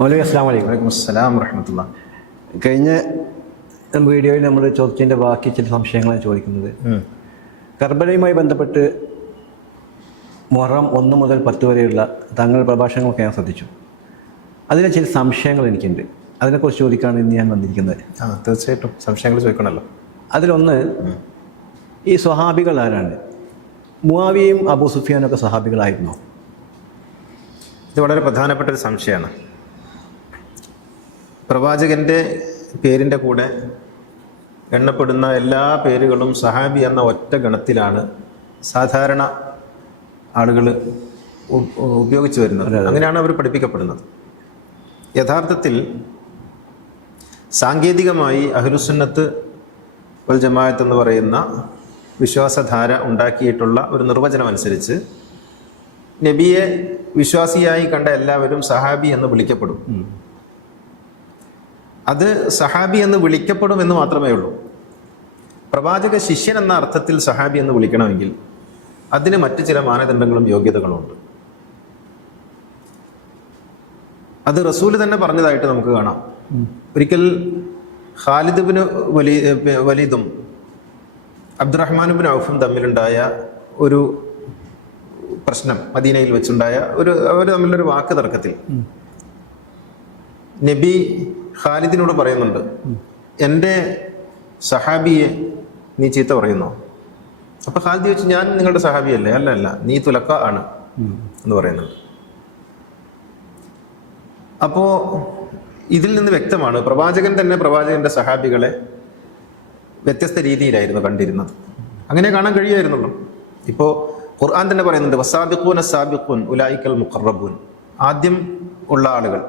മൗലവി അസ്സലാമു അലൈക്കും. വലൈക്കും അസ്സലാം വറഹ്മത്തുള്ളാ. കഴിഞ്ഞ വീഡിയോയിൽ നമ്മൾ ചോദിച്ചതിൻ്റെ ബാക്കി ചില സംശയങ്ങളാണ് ചോദിക്കുന്നത്. കർബലയുമായി ബന്ധപ്പെട്ട് മുഹറം 1 മുതൽ 10 വരെയുള്ള താങ്കളുടെ പ്രഭാഷണങ്ങളൊക്കെ ഞാൻ ശ്രദ്ധിച്ചു. അതിലെ ചില സംശയങ്ങൾ എനിക്കുണ്ട്. അതിനെക്കുറിച്ച് ചോദിക്കാനാണ് ഇന്ന് ഞാൻ വന്നിരിക്കുന്നത്. തീർച്ചയായിട്ടും സംശയങ്ങൾ ചോദിക്കണമല്ലോ. അതിലൊന്ന്, ഈ സ്വഹാബികൾ ആരാണ്? മുആവിയയും അബൂ സുഫിയാനൊക്കെ സ്വഹാബികളായിരുന്നോ? ഇത് വളരെ പ്രധാനപ്പെട്ട ഒരു സംശയമാണ്. പ്രവാചകൻ്റെ പേരിൻ്റെ കൂടെ എണ്ണപ്പെടുന്ന എല്ലാ പേരുകളും സഹാബി എന്ന ഒറ്റ ഗണത്തിലാണ് സാധാരണ ആളുകൾ ഉപയോഗിച്ചു വരുന്നത്. അങ്ങനെയാണ് അവർ പഠിപ്പിക്കപ്പെടുന്നത്. യഥാർത്ഥത്തിൽ സാങ്കേതികമായി അഹ്ലുസുന്നത്ത് വൽ ജമാഅത്ത് എന്ന് പറയുന്ന വിശ്വാസധാര ഉണ്ടാക്കിയിട്ടുള്ള ഒരു നിർവചനം അനുസരിച്ച് നബിയെ വിശ്വാസിയായി കണ്ട എല്ലാവരും സഹാബി എന്ന് വിളിക്കപ്പെടും. അത് സഹാബി എന്ന് വിളിക്കപ്പെടും എന്ന് മാത്രമേ ഉള്ളൂ. പ്രവാചക ശിഷ്യൻ എന്ന അർത്ഥത്തിൽ സഹാബി എന്ന് വിളിക്കണമെങ്കിൽ അതിന് മറ്റു ചില മാനദണ്ഡങ്ങളും യോഗ്യതകളുമുണ്ട്. അത് റസൂല് തന്നെ പറഞ്ഞതായിട്ട് നമുക്ക് കാണാം. ഒരിക്കൽ ഖാലിദ് ബിൻ വലീദും അബ്ദുറഹ്മാൻ ബിൻ ഔഫും തമ്മിലുണ്ടായ ഒരു പ്രശ്നം, മദീനയിൽ വെച്ചുണ്ടായ അവർ തമ്മിലൊരു വാക്ക് തർക്കത്തിൽ നബി ഖാലിദിനോട് പറയുന്നുണ്ട്, എൻ്റെ സഹാബിയെ നീ ചീത്ത പറയുന്നോ? അപ്പൊ ഖാലിദ് ചോദിച്ചു, ഞാൻ നിങ്ങളുടെ സഹാബിയല്ലേ? അല്ല, നീ തുലക്ക ആണ് എന്ന് പറയുന്നുണ്ട്. അപ്പോ ഇതിൽ നിന്ന് വ്യക്തമാണ് പ്രവാചകൻ തന്നെ പ്രവാചകന്റെ സഹാബികളെ വ്യത്യസ്ത രീതിയിലായിരുന്നു കണ്ടിരുന്നത്. അങ്ങനെ കാണാൻ കഴിയുമായിരുന്നുള്ളൂ. ഇപ്പോൾ ഖുർആൻ തന്നെ പറയുന്നുണ്ട്, വസാബിഖൂന സാബിഖൂൻ ഉലൈക്കൽ മുഖറബൂൻ. ആദ്യം ഉള്ള ആളുകൾ,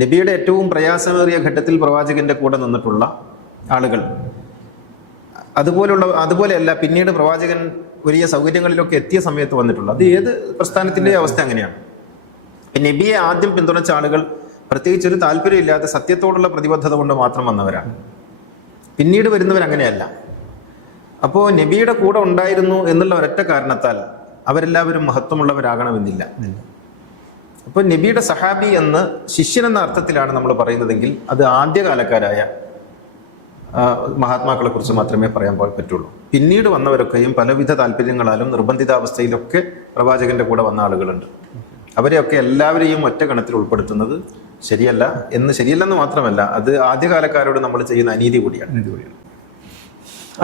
നബിയുടെ ഏറ്റവും പ്രയാസമേറിയ ഘട്ടത്തിൽ പ്രവാചകന്റെ കൂടെ നിന്നിട്ടുള്ള ആളുകൾ, അതുപോലെയല്ല പിന്നീട് പ്രവാചകൻ വലിയ സൗകര്യങ്ങളിലൊക്കെ എത്തിയ സമയത്ത് വന്നിട്ടുള്ള, അത് ഏത് പ്രസ്ഥാനത്തിന്റെ അവസ്ഥ അങ്ങനെയാണ്. നബിയെ ആദ്യം പിന്തുണച്ച ആളുകൾ പ്രത്യേകിച്ച് ഒരു താല്പര്യമില്ലാതെ സത്യത്തോടുള്ള പ്രതിബദ്ധത കൊണ്ട് മാത്രം വന്നവരാണ്. പിന്നീട് വരുന്നവർ അങ്ങനെയല്ല. അപ്പോൾ നബിയുടെ കൂടെ ഉണ്ടായിരുന്നു എന്നുള്ള ഒരൊറ്റ കാരണത്താൽ അവരെല്ലാവരും മഹത്വമുള്ളവരാകണമെന്നില്ല. അപ്പോൾ നബിയുടെ സഹാബി എന്ന് ശിഷ്യൻ എന്ന അർത്ഥത്തിലാണ് നമ്മൾ പറയുന്നതെങ്കിൽ അത് ആദ്യകാലക്കാരായ മഹാത്മാക്കളെ കുറിച്ച് മാത്രമേ പറയാൻ പറ്റുള്ളൂ. പിന്നീട് വന്നവരൊക്കെയും പലവിധ താല്പര്യങ്ങളാലും നിർബന്ധിതാവസ്ഥയിലൊക്കെ പ്രവാചകന്റെ കൂടെ വന്ന ആളുകളുണ്ട്. അവരെയൊക്കെ എല്ലാവരെയും ഒറ്റ ഗണത്തിൽ ഉൾപ്പെടുത്തുന്നത് ശരിയല്ലെന്ന് മാത്രമല്ല, അത് ആദ്യകാലക്കാരോട് നമ്മൾ ചെയ്യുന്ന അനീതി കൂടിയാണ്.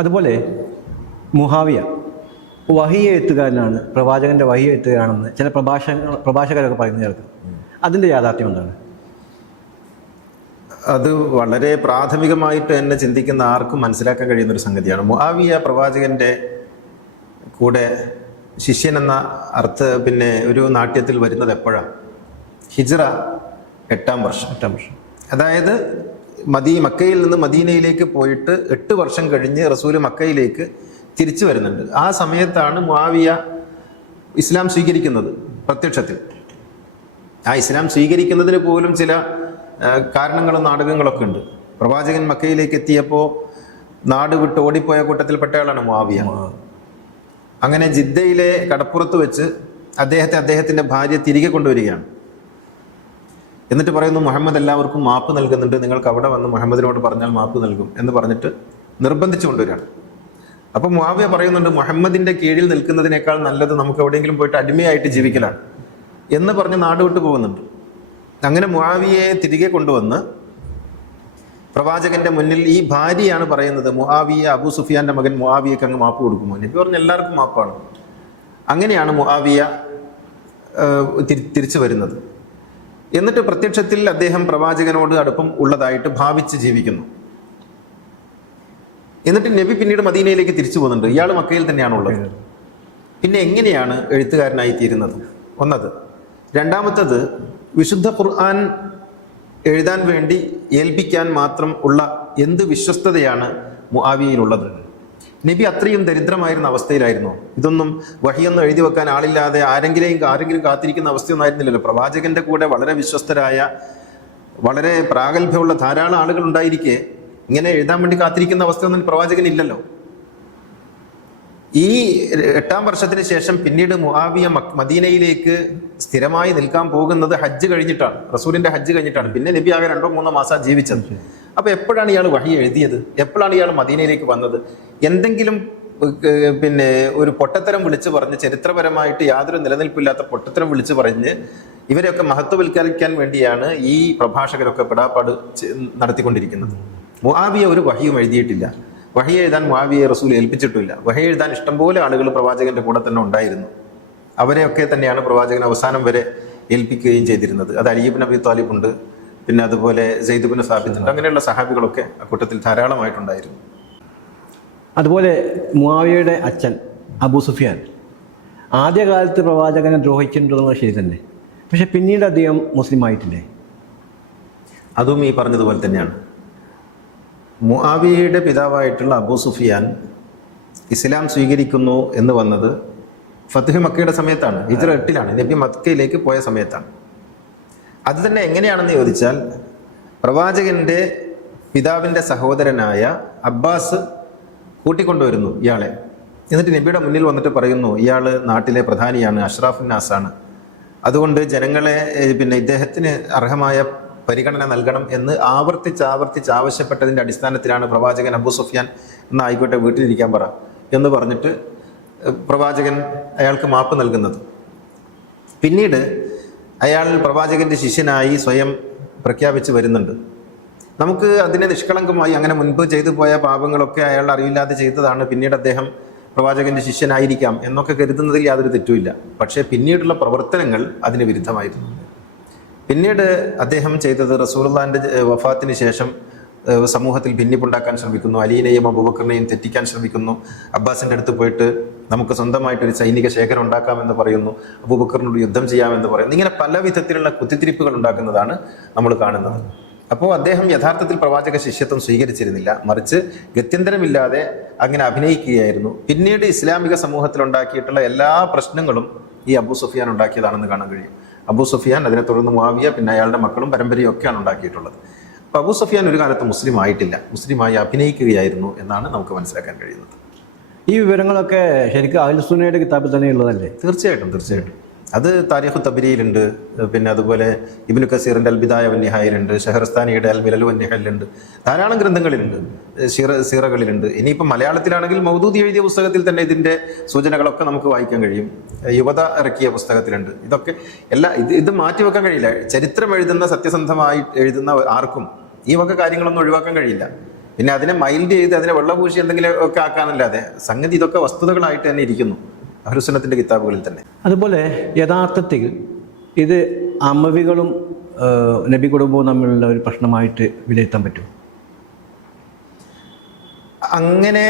അതുപോലെ മുആവിയ വഹി എഴുത്തുകാരനാണ്, പ്രവാചകന്റെ വഹി എഴുത്തുകാരാണെന്ന് ചില പ്രഭാഷകരൊക്കെ പറയുന്നത് കേൾക്കും. അതിൻ്റെ യാഥാർത്ഥ്യം എന്താണ്? അത് വളരെ പ്രാഥമികമായിട്ട് തന്നെ ചിന്തിക്കുന്ന ആർക്കും മനസ്സിലാക്കാൻ കഴിയുന്നൊരു സംഗതിയാണ്. മുആവിയ പ്രവാചകന്റെ കൂടെ ശിഷ്യൻ എന്ന പിന്നെ ഒരു നാട്യത്തിൽ വരുന്നത് എപ്പോഴാണ്? ഹിജ്റ 8ാം വർഷം. അതായത് മക്കയിൽ നിന്ന് മദീനയിലേക്ക് പോയിട്ട് 8 വർഷം കഴിഞ്ഞ് റസൂല് മക്കയിലേക്ക് തിരിച്ചു വരുന്നുണ്ട്. ആ സമയത്താണ് മുആവിയ ഇസ്ലാം സ്വീകരിക്കുന്നത്. പ്രത്യക്ഷത്തിൽ ആ ഇസ്ലാം സ്വീകരിക്കുന്നതിന് പോലും ചില കാരണങ്ങളും നാടകങ്ങളൊക്കെ ഉണ്ട്. പ്രവാചകൻ മക്കയിലേക്ക് എത്തിയപ്പോൾ നാട് വിട്ട് ഓടിപ്പോയ കൂട്ടത്തിൽപ്പെട്ട ആളാണ് മുആവിയ. അങ്ങനെ ജിദ്ദയിലെ കടപ്പുറത്ത് വെച്ച് അദ്ദേഹത്തിന്റെ ഭാര്യ തിരികെ കൊണ്ടുവരികയാണ്. എന്നിട്ട് പറയുന്നു, മുഹമ്മദ് എല്ലാവർക്കും മാപ്പ് നൽകുന്നുണ്ട്, നിങ്ങൾക്ക് അവിടെ വന്ന് മുഹമ്മദിനോട് പറഞ്ഞാൽ മാപ്പ് നൽകും എന്ന് പറഞ്ഞിട്ട് നിർബന്ധിച്ചു കൊണ്ടുവരികയാണ്. അപ്പൊ മുആവിയ പറയുന്നുണ്ട്, മുഹമ്മദിന്റെ കീഴിൽ നിൽക്കുന്നതിനേക്കാൾ നല്ലത് നമുക്ക് എവിടെയെങ്കിലും പോയിട്ട് അടിമയായിട്ട് ജീവിക്കലാണ് എന്ന് പറഞ്ഞ് നാട് വിട്ടു പോകുന്നുണ്ട്. അങ്ങനെ മുആവിയയെ തിരികെ കൊണ്ടുവന്ന് പ്രവാചകന്റെ മുന്നിൽ ഈ ഭാര്യയാണ് പറയുന്നത്, മുആവിയ, അബൂ സുഫിയാന്റെ മകൻ മുആവിയക്ക് അങ്ങ് മാപ്പ് കൊടുക്കുമോ? നബി പറഞ്ഞ എല്ലാവർക്കും മാപ്പാണ്. അങ്ങനെയാണ് മുആവിയ തിരിച്ചു വരുന്നത്. എന്നിട്ട് പ്രത്യക്ഷത്തിൽ അദ്ദേഹം പ്രവാചകനോട് അടുപ്പം ഉള്ളതായിട്ട് ഭാവിച്ച് ജീവിക്കുന്നു. എന്നിട്ട് നബി പിന്നീട് മദീനയിലേക്ക് തിരിച്ചു പോകുന്നുണ്ട്. ഇയാൾ മക്കയിൽ തന്നെയാണുള്ളത്. പിന്നെ എങ്ങനെയാണ് എഴുത്തുകാരനായി തീരുന്നത്? ഒന്നത്. രണ്ടാമത്തത്, വിശുദ്ധ ഖുർആൻ എഴുതാൻ വേണ്ടി ഏൽപ്പിക്കാൻ മാത്രം ഉള്ള എന്ത് വിശ്വസ്തതയാണ് മുആവിയയിലുള്ളത്? നബി അത്രയും ദരിദ്രമായിരുന്ന അവസ്ഥയിലായിരുന്നു. ഇതൊന്നും വഹിയൊന്നും എഴുതി വെക്കാൻ ആളില്ലാതെ ആരെങ്കിലും കാത്തിരിക്കുന്ന അവസ്ഥയൊന്നും ആയിരുന്നില്ലല്ലോ. പ്രവാചകന്റെ കൂടെ വളരെ വിശ്വസ്തരായ, വളരെ പ്രാഗൽഭ്യമുള്ള ധാരാളം ആളുകൾ ഉണ്ടായിരിക്കെ ഇങ്ങനെ എഴുതാൻ വേണ്ടി കാത്തിരിക്കുന്ന അവസ്ഥയൊന്നും പ്രവാചകൻ ഇല്ലല്ലോ. ഈ 8-ാം വർഷത്തിന് ശേഷം പിന്നീട് മുആവിയ മദീനയിലേക്ക് സ്ഥിരമായി നിൽക്കാൻ പോകുന്നത് ഹജ്ജ് കഴിഞ്ഞിട്ടാണ്, റസൂലിന്റെ ഹജ്ജ് കഴിഞ്ഞിട്ടാണ്. പിന്നെ നബി ആകെ 2-3 മാസം ജീവിച്ചത്. അപ്പൊ എപ്പോഴാണ് ഇയാൾ വഹി എഴുതിയത്? എപ്പോഴാണ് ഇയാൾ മദീനയിലേക്ക് വന്നത്? എന്തെങ്കിലും പിന്നെ ഒരു പൊട്ടത്തരം വിളിച്ചു പറഞ്ഞ്, ചരിത്രപരമായിട്ട് യാതൊരു നിലനിൽപ്പില്ലാത്ത പൊട്ടത്തരം വിളിച്ചു പറഞ്ഞ് ഇവരെയൊക്കെ മഹത്വവൽക്കരിക്കാൻ വേണ്ടിയാണ് ഈ പ്രഭാഷകരൊക്കെ പെടാപ്പാട് നടത്തിക്കൊണ്ടിരിക്കുന്നത്. മുആവിയ ഒരു വഹിയും എഴുതിയിട്ടില്ല. വഹി എഴുതാൻ മുആവിയെ റസൂൽ ഏൽപ്പിച്ചിട്ടില്ല. വഹി എഴുതാൻ ഇഷ്ടംപോലെ ആളുകൾ പ്രവാചകന്റെ കൂടെ തന്നെ ഉണ്ടായിരുന്നു. അവരെയൊക്കെ തന്നെയാണ് പ്രവാചകൻ അവസാനം വരെ ഏൽപ്പിക്കുകയും ചെയ്തിരുന്നത്. അത് അലി ഇബ്നു അബീ ത്വാലിബ് ഉണ്ട്, പിന്നെ അതുപോലെ സെയ്ദ് ഇബ്നു സാബിത്ത് ഉണ്ട്. അങ്ങനെയുള്ള സഹാബികളൊക്കെ അക്കൂട്ടത്തിൽ ധാരാളമായിട്ടുണ്ടായിരുന്നു. അതുപോലെ മുആവിയയുടെ അച്ഛൻ അബൂ സുഫിയാൻ ആദ്യകാലത്ത് പ്രവാചകനെ ദ്രോഹിച്ചിട്ടുണ്ടെന്നുള്ളത് ശരി തന്നെ. പക്ഷെ പിന്നീട് അദ്ദേഹം മുസ്ലിം ആയിട്ടില്ലേ? അതും ഈ പറഞ്ഞതുപോലെ തന്നെയാണ്. മുആവിയയുടെ പിതാവായിട്ടുള്ള അബൂ സുഫിയാൻ ഇസ്ലാം സ്വീകരിക്കുന്നു എന്ന് വന്നത് ഫത്ഹ് മക്കയുടെ സമയത്താണ്. ഹിജ്റ 8-ലാണ് നബി മക്കയിലേക്ക് പോയ സമയത്താണ്. അത് തന്നെ എങ്ങനെയാണെന്ന് ചോദിച്ചാൽ, പ്രവാചകന്റെ പിതാവിൻ്റെ സഹോദരനായ അബ്ബാസ് കൂട്ടിക്കൊണ്ടുവരുന്നു ഇയാളെ. എന്നിട്ട് നബിയുടെ മുന്നിൽ വന്നിട്ട് പറയുന്നു, ഇയാൾ നാട്ടിലെ പ്രധാനിയാണ്, അഷ്റാഫുൻ നാസാണ്, അതുകൊണ്ട് ജനങ്ങളെ പിന്നെ ഇദ്ദേഹത്തിന് അർഹമായ പരിഗണന നൽകണം എന്ന് ആവർത്തിച്ച് ആവശ്യപ്പെട്ടതിൻ്റെ അടിസ്ഥാനത്തിലാണ് പ്രവാചകൻ അബൂ സുഫിയാൻ എന്ന് ആയിക്കോട്ടെ വീട്ടിലിരിക്കാൻ പറ എന്ന് പറഞ്ഞിട്ട് പ്രവാചകൻ അയാൾക്ക് മാപ്പ് നൽകുന്നത്. പിന്നീട് അയാൾ പ്രവാചകന്റെ ശിഷ്യനായി സ്വയം പ്രഖ്യാപിച്ച് വരുന്നുണ്ട്. നമുക്ക് അതിനെ നിഷ്കളങ്കമായി അങ്ങനെ മുൻപ് ചെയ്തു പോയ പാപങ്ങളൊക്കെ അയാൾ അറിവില്ലാതെ ചെയ്തതാണ്, പിന്നീട് അദ്ദേഹം പ്രവാചകന്റെ ശിഷ്യനായിരിക്കാം എന്നൊക്കെ കരുതുന്നതിൽ യാതൊരു തെറ്റുമില്ല. പക്ഷേ പിന്നീടുള്ള പ്രവർത്തനങ്ങൾ അതിന് വിരുദ്ധമായിരുന്നു. പിന്നീട് അദ്ദേഹം ചെയ്തത് റസൂലുള്ളാഹിന്റെ വഫാത്തിന് ശേഷം സമൂഹത്തിൽ ഭിന്നിപ്പുണ്ടാക്കാൻ ശ്രമിക്കുന്നു, അലീനെയും അബൂബക്കറിനെയും തെറ്റിക്കാൻ ശ്രമിക്കുന്നു. അബ്ബാസിന്റെ അടുത്ത് പോയിട്ട് നമുക്ക് സ്വന്തമായിട്ടൊരു സൈനിക ശേഖരം ഉണ്ടാക്കാമെന്ന് പറയുന്നു, അബൂബക്കറിനോട് യുദ്ധം ചെയ്യാമെന്ന് പറയുന്നു. ഇങ്ങനെ പല വിധത്തിലുള്ള കുത്തിത്തിരിപ്പുകൾ ഉണ്ടാക്കുന്നതാണ് നമ്മൾ കാണുന്നത്. അപ്പോൾ അദ്ദേഹം യഥാർത്ഥത്തിൽ പ്രവാചക ശിഷ്യത്വം സ്വീകരിച്ചിരുന്നില്ല, മറിച്ച് ഗത്യന്തരമില്ലാതെ അങ്ങനെ അഭിനയിക്കുകയായിരുന്നു. പിന്നീട് ഇസ്ലാമിക സമൂഹത്തിൽ ഉണ്ടാക്കിയിട്ടുള്ള എല്ലാ പ്രശ്നങ്ങളും ഈ അബൂ സുഫിയാൻ ഉണ്ടാക്കിയതാണെന്ന് കാണാൻ കഴിയും. അബൂ സുഫിയാൻ, അതിനെ തുടർന്ന് മുആവിയ, പിന്നെ അയാളുടെ മക്കളും പരമ്പരയും ഒക്കെയാണ് ഉണ്ടാക്കിയിട്ടുള്ളത്. അപ്പോൾ അബൂ സുഫിയാൻ ഒരു കാലത്ത് മുസ്ലിം ആയിട്ടില്ല, മുസ്ലിമായി അഭിനയിക്കുകയായിരുന്നു എന്നാണ് നമുക്ക് മനസ്സിലാക്കാൻ കഴിയുന്നത്. ഈ വിവരങ്ങളൊക്കെ ശരിക്കും അഹ്ലു സുന്നയുടെ കിതാബിൽ തന്നെ ഉള്ളതല്ലേ? തീർച്ചയായിട്ടും. അത് താരിഖു തബ്രീലുണ്ട്, പിന്നെ അതുപോലെ ഇബ്നു കസീറിന്റെ അൽ ബിദായ വൻ നിഹായിലുണ്ട്, ഷഹർസ്ഥാനിയുടെ അൽ മിലൽ വൻ നിഹയിലുണ്ട്, ധാരാളം ഗ്രന്ഥങ്ങളിലുണ്ട്, സീറകളിലുണ്ട്. ഇനിയിപ്പോൾ മലയാളത്തിലാണെങ്കിൽ മൗദൂദി എഴുതിയ പുസ്തകത്തിൽ തന്നെ ഇതിന്റെ സൂചനകളൊക്കെ നമുക്ക് വായിക്കാൻ കഴിയും. യുവത ഇറക്കിയ പുസ്തകത്തിലുണ്ട്. ഇതൊക്കെ ഇത് മാറ്റിവെക്കാൻ കഴിയില്ല. ചരിത്രം എഴുതുന്ന, സത്യസന്ധമായി എഴുതുന്ന ആർക്കും ഈ വക കാര്യങ്ങളൊന്നും ഒഴിവാക്കാൻ കഴിയില്ല. പിന്നെ അതിനെ മൈൽഡ് ചെയ്ത് അതിനെ വെള്ളപൂശി എന്തെങ്കിലും ഒക്കെ ആക്കാനല്ലാതെ സംഗതി ഇതൊക്കെ വസ്തുതകളായിട്ട് തന്നെ ഇരിക്കുന്നു അഹ്ലുസുന്നത്തിന്റെ കിതാബുകളിൽ തന്നെ. അതുപോലെ യഥാർത്ഥത്തിൽ ഇത് അമവികളും നബി കുടുംബവും തമ്മിലുള്ള ഒരു പ്രശ്നമായിട്ട് വിലയിരുത്താൻ പറ്റും? അങ്ങനെ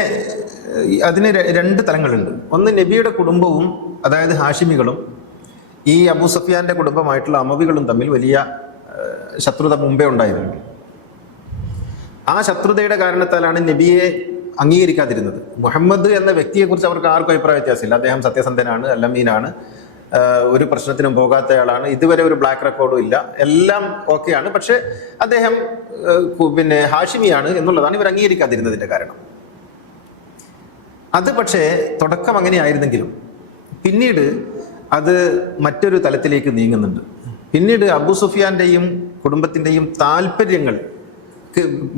അതിന് 2 തലങ്ങളുണ്ട്. ഒന്ന്, നബിയുടെ കുടുംബവും അതായത് ഹാഷിമികളും ഈ അബൂ സുഫിയാന്റെ കുടുംബമായിട്ടുള്ള അമവികളും തമ്മിൽ വലിയ ശത്രുത മുമ്പേ ഉണ്ടായിരുന്നു. ആ ശത്രുതയുടെ കാരണത്താലാണ് നബിയെ അംഗീകരിക്കാതിരുന്നത്. മുഹമ്മദ് എന്ന വ്യക്തിയെക്കുറിച്ച് അവർക്ക് ആർക്കും അഭിപ്രായ വ്യത്യാസമില്ല. അദ്ദേഹം സത്യസന്ധനാണ്, അല്ലമീനാണ്, ഒരു പ്രശ്നത്തിനും പോകാത്തയാളാണ്, ഇതുവരെ ഒരു ബ്ലാക്ക് റെക്കോർഡും ഇല്ല, എല്ലാം ഓക്കെയാണ്. പക്ഷെ അദ്ദേഹം പിന്നെ ഹാഷിമിയാണ് എന്നുള്ളതാണ് ഇവർ അംഗീകരിക്കാതിരുന്നതിന്റെ കാരണം. അത് പക്ഷേ തുടക്കം അങ്ങനെയായിരുന്നെങ്കിലും പിന്നീട് അത് മറ്റൊരു തലത്തിലേക്ക് നീങ്ങുന്നുണ്ട്. പിന്നീട് അബൂ സുഫിയാന്റെയും കുടുംബത്തിന്റെയും താല്പര്യങ്ങൾ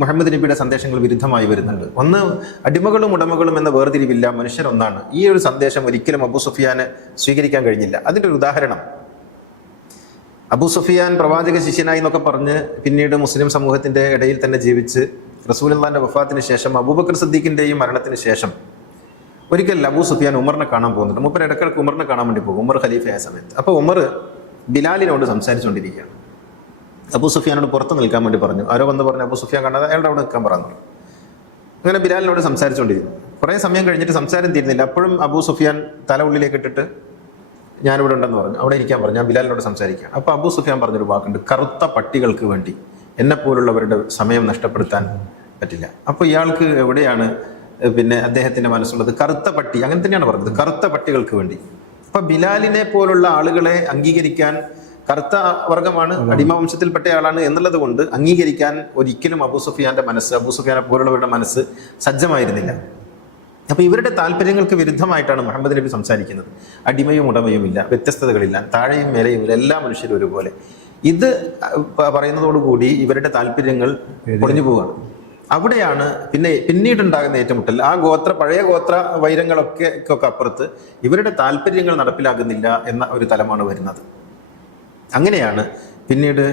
മുഹമ്മദ് നബിയുടെ സന്ദേശങ്ങൾ വിരുദ്ധമായി വരുന്നുണ്ട്. ഒന്ന്, അടിമകളും ഉടമകളും എന്ന വേർതിരിവില്ല, മനുഷ്യരൊന്നാണ്. ഈ ഒരു സന്ദേശം ഒരിക്കലും അബൂ സുഫിയാന് സ്വീകരിക്കാൻ കഴിഞ്ഞില്ല. അതിൻ്റെ ഒരു ഉദാഹരണം, അബൂ സുഫിയാൻ പ്രവാചക ശിഷ്യനായി എന്നൊക്കെ പറഞ്ഞ് പിന്നീട് മുസ്ലിം സമൂഹത്തിന്റെ ഇടയിൽ തന്നെ ജീവിച്ച് റസൂലുള്ളാഹിന്റെ വഫാത്തിന് ശേഷം അബൂബക്കർ സിദ്ദീഖിന്റെയും മരണത്തിന് ശേഷം ഒരിക്കൽ അബൂ സുഫിയാൻ ഉമറിനെ കാണാൻ പോകുന്നുണ്ട്. മൂപ്പർ ഇടയ്ക്കിടയ്ക്ക് ഉമറിനെ കാണാൻ വേണ്ടി പോകും, ഉമർ ഖലീഫയായ സമയത്ത്. അപ്പോൾ ഉമർ ബിലാലിനോട് സംസാരിച്ചുകൊണ്ടിരിക്കുകയാണ്. അബൂ സുഫിയാനോട് പുറത്ത് നിൽക്കാൻ വേണ്ടി പറഞ്ഞു. ആരോ വന്ന് പറഞ്ഞു അബൂ സുഫിയാൻ കാണാതെ അയാളുടെ അവിടെ നിൽക്കാൻ പറഞ്ഞു. അങ്ങനെ ബിലാലിനോട് സംസാരിച്ചുകൊണ്ടിരുന്നു. കുറേ സമയം കഴിഞ്ഞിട്ട് സംസാരം തീരുന്നില്ല. അപ്പോഴും അബൂ സുഫിയാൻ തല ഉള്ളിലേക്ക് ഇട്ടിട്ട് ഞാനിവിടെ ഉണ്ടെന്ന് പറഞ്ഞു, അവിടെ ഇരിക്കാൻ പറഞ്ഞു. ഞാൻ ബിലാലിനോട് സംസാരിക്കാം. അപ്പോൾ അബൂ സുഫിയാൻ പറഞ്ഞൊരു വാക്കുണ്ട്, കറുത്ത പട്ടികൾക്ക് വേണ്ടി എന്നെപ്പോലുള്ളവരുടെ സമയം നഷ്ടപ്പെടുത്താൻ പറ്റില്ല. അപ്പോൾ ഇയാൾക്ക് എവിടെയാണ് പിന്നെ അദ്ദേഹത്തിന്റെ മനസ്സുള്ളത്? കറുത്ത പട്ടി, അങ്ങനെ തന്നെയാണ് പറഞ്ഞത്, കറുത്ത പട്ടികൾക്ക് വേണ്ടി. അപ്പൊ ബിലാലിനെ പോലുള്ള ആളുകളെ അംഗീകരിക്കാൻ, കറുത്ത വർഗമാണ്, അടിമവംശത്തിൽപ്പെട്ട ആളാണ് എന്നുള്ളത് കൊണ്ട് അംഗീകരിക്കാൻ ഒരിക്കലും അബൂ സുഫിയാന്റെ മനസ്സ്, അബൂ സുഫിയാനെ പോലുള്ളവരുടെ മനസ്സ് സജ്ജമായിരുന്നില്ല. അപ്പോൾ ഇവരുടെ താല്പര്യങ്ങൾക്ക് വിരുദ്ധമായിട്ടാണ് മുഹമ്മദ് നബി സംസാരിക്കുന്നത്. അടിമയും ഉടമയും ഇല്ല, വ്യത്യസ്തതകളില്ല, താഴെയും മേലെയും ഇല്ല, എല്ലാ മനുഷ്യരും ഒരുപോലെ. ഇത് പറയുന്നതോടുകൂടി ഇവരുടെ താല്പര്യങ്ങൾ പൊളിഞ്ഞു പോവുകയാണ്. അവിടെയാണ് പിന്നീടുണ്ടാകുന്ന ഏറ്റുമുട്ടൽ. ആ പഴയ ഗോത്ര വൈരങ്ങളൊക്കെ അപ്പുറത്ത് ഇവരുടെ താല്പര്യങ്ങൾ നടപ്പിലാകുന്നില്ല എന്ന ഒരു തലമാണ് വരുന്നത്. അങ്ങനെയാണ് പിന്നീട്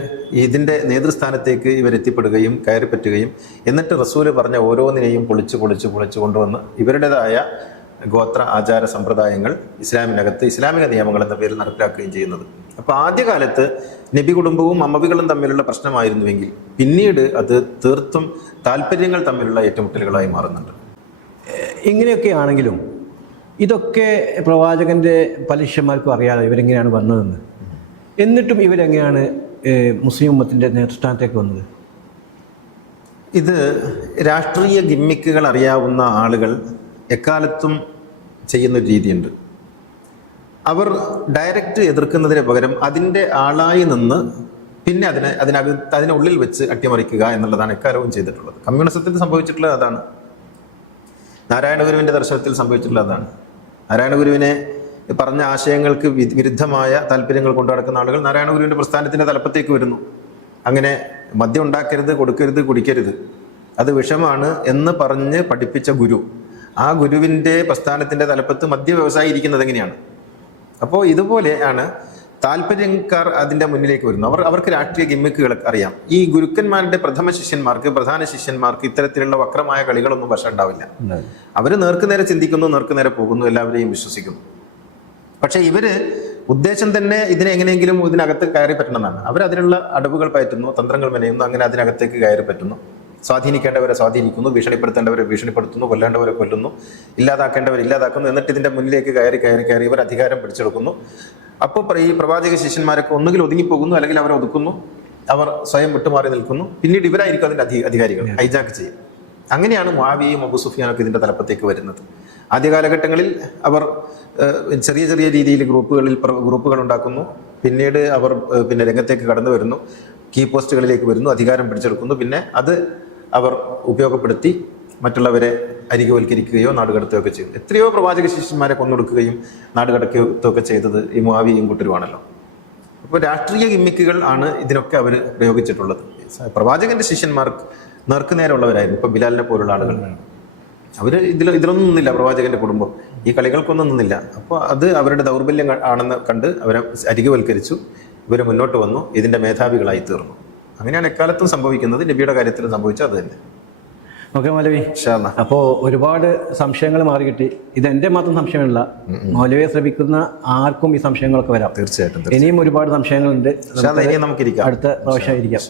ഇതിൻ്റെ നേതൃസ്ഥാനത്തേക്ക് ഇവരെത്തിപ്പെടുകയും കയറിപ്പറ്റുകയും എന്നിട്ട് റസൂല് പറഞ്ഞ ഓരോന്നിനെയും പൊളിച്ച് കൊണ്ടുവന്ന് ഇവരുടേതായ ഗോത്ര ആചാര സമ്പ്രദായങ്ങൾ ഇസ്ലാമിനകത്ത് ഇസ്ലാമിക നിയമങ്ങൾ എന്ന പേരിൽ നടപ്പിലാക്കുകയും ചെയ്യുന്നത്. അപ്പോൾ ആദ്യകാലത്ത് നബി കുടുംബവും അമ്മവികളും തമ്മിലുള്ള പ്രശ്നമായിരുന്നുവെങ്കിൽ പിന്നീട് അത് തീർത്തും താല്പര്യങ്ങൾ തമ്മിലുള്ള ഏറ്റുമുട്ടലുകളായി മാറുന്നുണ്ട്. ഇങ്ങനെയൊക്കെ ആണെങ്കിലും ഇതൊക്കെ പ്രവാചകൻ്റെ പല ശിഷ്യന്മാർക്കും അറിയാതെ ഇവരെങ്ങനെയാണ് വന്നതെന്ന്. എന്നിട്ടും ഇവരെങ്ങനെയാണ് മുസ്ലിം ഉമ്മത്തിൻ്റെ നേതൃസ്ഥാനത്തേക്ക് വന്നത്? ഇത് രാഷ്ട്രീയ ഗിമ്മിക്കുകൾ അറിയാവുന്ന ആളുകൾ എക്കാലത്തും ചെയ്യുന്നൊരു രീതിയുണ്ട്. അവർ ഡയറക്റ്റ് എതിർക്കുന്നതിന് പകരം അതിൻ്റെ ആളായി നിന്ന് പിന്നെ അതിനുള്ളിൽ വെച്ച് അട്ടിമറിക്കുക എന്നുള്ളതാണ് എക്കാലവും ചെയ്തിട്ടുള്ളത്. കമ്മ്യൂണിസത്തിൽ സംഭവിച്ചിട്ടുള്ളത് അതാണ്. നാരായണഗുരുവിൻ്റെ ദർശനത്തിൽ സംഭവിച്ചിട്ടുള്ളത് അതാണ്. നാരായണഗുരുവിനെ പറഞ്ഞ ആശയങ്ങൾക്ക് വിരുദ്ധമായ താല്പര്യങ്ങൾ കൊണ്ടു നടക്കുന്ന ആളുകൾ നാരായണഗുരുവിൻ്റെ പ്രസ്ഥാനത്തിൻ്റെ തലപ്പത്തേക്ക് വരുന്നു. അങ്ങനെ മദ്യം ഉണ്ടാക്കരുത്, കൊടുക്കരുത്, കുടിക്കരുത്, അത് വിഷമാണ് എന്ന് പറഞ്ഞ് പഠിപ്പിച്ച ഗുരു, ആ ഗുരുവിൻ്റെ പ്രസ്ഥാനത്തിൻ്റെ തലപ്പത്ത് മദ്യ വ്യവസായി ഇരിക്കുന്നത് എങ്ങനെയാണ്? അപ്പോൾ ഇതുപോലെയാണ് താല്പര്യക്കാർ അതിൻ്റെ മുന്നിലേക്ക് വരുന്നു. അവർക്ക് രാഷ്ട്രീയ ഗിമ്മിക്കുകൾ അറിയാം. ഈ ഗുരുക്കന്മാരുടെ പ്രധാന ശിഷ്യന്മാർക്ക് ഇത്തരത്തിലുള്ള വക്രമായ കളികളൊന്നും പക്ഷേ ഉണ്ടാവില്ല. അവർ നേർക്കുനേരെ ചിന്തിക്കുന്നു, നേർക്കുനേരെ പോകുന്നു, എല്ലാവരെയും വിശ്വസിക്കുന്നു. പക്ഷേ ഇവര് ഉദ്ദേശം തന്നെ ഇതിനെ എങ്ങനെയെങ്കിലും ഇതിനകത്ത് കയറി പറ്റണമെന്നാണ്. അവരതിനുള്ള അടവുകൾ പയറ്റുന്നു, തന്ത്രങ്ങൾ മെനയുന്നു, അങ്ങനെ അതിനകത്തേക്ക് കയറി പറ്റുന്നു. സ്വാധീനിക്കേണ്ടവരെ സ്വാധീനിക്കുന്നു, ഭീഷണിപ്പെടുത്തേണ്ടവരെ ഭീഷണിപ്പെടുത്തുന്നു, കൊല്ലേണ്ടവരെ കൊല്ലുന്നു, ഇല്ലാതാക്കേണ്ടവരെ ഇല്ലാതാക്കുന്നു. എന്നിട്ട് ഇതിൻ്റെ മുന്നിലേക്ക് കയറി ഇവർ അധികാരം പിടിച്ചെടുക്കുന്നു. അപ്പോൾ ഈ പ്രവാചക ശിഷ്യന്മാരൊക്കെ ഒന്നുകിൽ ഒതുങ്ങിപ്പോകുന്നു, അല്ലെങ്കിൽ അവരെ ഒതുക്കുന്നു, അവർ സ്വയം വിട്ടുമാറി നിൽക്കുന്നു. പിന്നീട് ഇവരായിരിക്കും അതിൻ്റെ അധികാരികൾ, ഹൈജാക്ക് ചെയ്യും. അങ്ങനെയാണ് മുആവിയയും അബൂ സുഫിയാനൊക്കെ ഇതിൻ്റെ തലപ്പത്തേക്ക് വരുന്നത്. ആദ്യ കാലഘട്ടങ്ങളിൽ അവർ ചെറിയ രീതിയിൽ ഗ്രൂപ്പുകൾ ഉണ്ടാക്കുന്നു. പിന്നീട് അവർ രംഗത്തേക്ക് കടന്നു വരുന്നു, കീ പോസ്റ്റുകളിലേക്ക് വരുന്നു, അധികാരം പിടിച്ചെടുക്കുന്നു. പിന്നെ അത് അവർ ഉപയോഗപ്പെടുത്തി മറ്റുള്ളവരെ അരികുവൽക്കരിക്കുകയോ നാടുകടത്തുകയൊക്കെ ചെയ്തു. എത്രയോ പ്രവാചക ശിഷ്യന്മാരെ കൊന്നൊടുക്കുകയും നാടുകടക്കുകയൊക്കെ ചെയ്തത് ഈ മുആവിയയും കൂട്ടരുമാണല്ലോ. അപ്പോൾ രാഷ്ട്രീയ ഗിമ്മിക്കുകൾ ആണ് ഇതിനൊക്കെ അവർ പ്രയോഗിച്ചിട്ടുള്ളത്. പ്രവാചകന്റെ ശിഷ്യന്മാർക്ക് നേർക്കുനേരമുള്ളവരായിരുന്നു. ഇപ്പോൾ ബിലാലിനെ പോലുള്ള ആളുകൾ, അവർ ഇതിലൊന്നും നിന്നില്ല. പ്രവാചകന്റെ കുടുംബം ഈ കളികൾക്കൊന്നും നിന്നില്ല. അപ്പോൾ അത് അവരുടെ ദൗർബല്യം ആണെന്ന് കണ്ട് അവരെ അരികുവൽക്കരിച്ചു. ഇവർ മുന്നോട്ട് വന്നു, ഇതിൻ്റെ മേധാവികളായി തീർന്നു. അങ്ങനെയാണ് എക്കാലത്തും സംഭവിക്കുന്നത്. നബിയുടെ കാര്യത്തിൽ സംഭവിച്ചത് അത് തന്നെ. ഓക്കെ മൗലവി, അപ്പോൾ ഒരുപാട് സംശയങ്ങൾ മാറി കിട്ടി. ഇത് എൻ്റെ മാത്രം സംശയമല്ല, മൗലവിയെ ശ്രമിക്കുന്ന ആർക്കും ഈ സംശയങ്ങളൊക്കെ വരാം. തീർച്ചയായിട്ടും ഇനിയും ഒരുപാട് സംശയങ്ങളുണ്ട്. നമുക്കിരിക്കാം, അടുത്ത പ്രാവശ്യം ഇരിക്കാം.